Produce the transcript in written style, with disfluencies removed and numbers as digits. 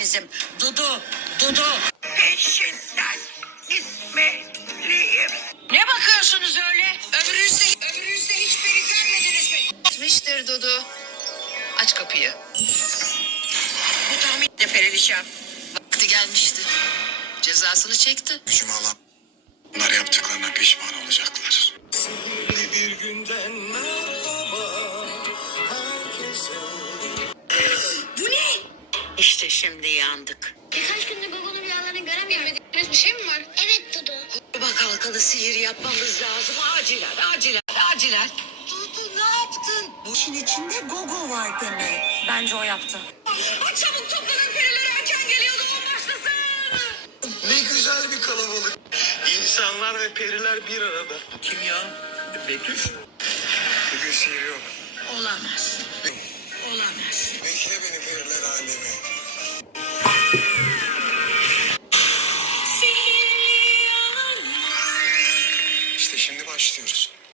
yeğenizim. Dudu, Dudu. Peşinden gitmeliyim. Ne bakıyorsunuz öyle? Ömrünüzde hiç beni görmediniz mi? Gitmiştir Dudu. Aç kapıyı. Bu tahmin de perişan. Vakti gelmişti. Cezasını çekti. Gücümü alan bunlar yaptıklarına pişman olacaklar. Bir günden merhaba herkese. Bu ne? İşte şimdi yandık. Birkaç gündür Gogo'nun rüyalarını göremediğiniz bir şey mi var? Evet Dudu. Bak halkalı sihir yapmamız lazım. Acilen. Dudu ne yaptın? Bu işin içinde Gogo var demek. Bence o yaptı. Çabuk toplanın, periler erken geliyordu, o başlasın. Ne güzel bir kalabalık. İnsanlar ve periler bir arada. Kim ya? Betüş. Bugün sihir yok. Olamaz. Bekle beni periler alemi.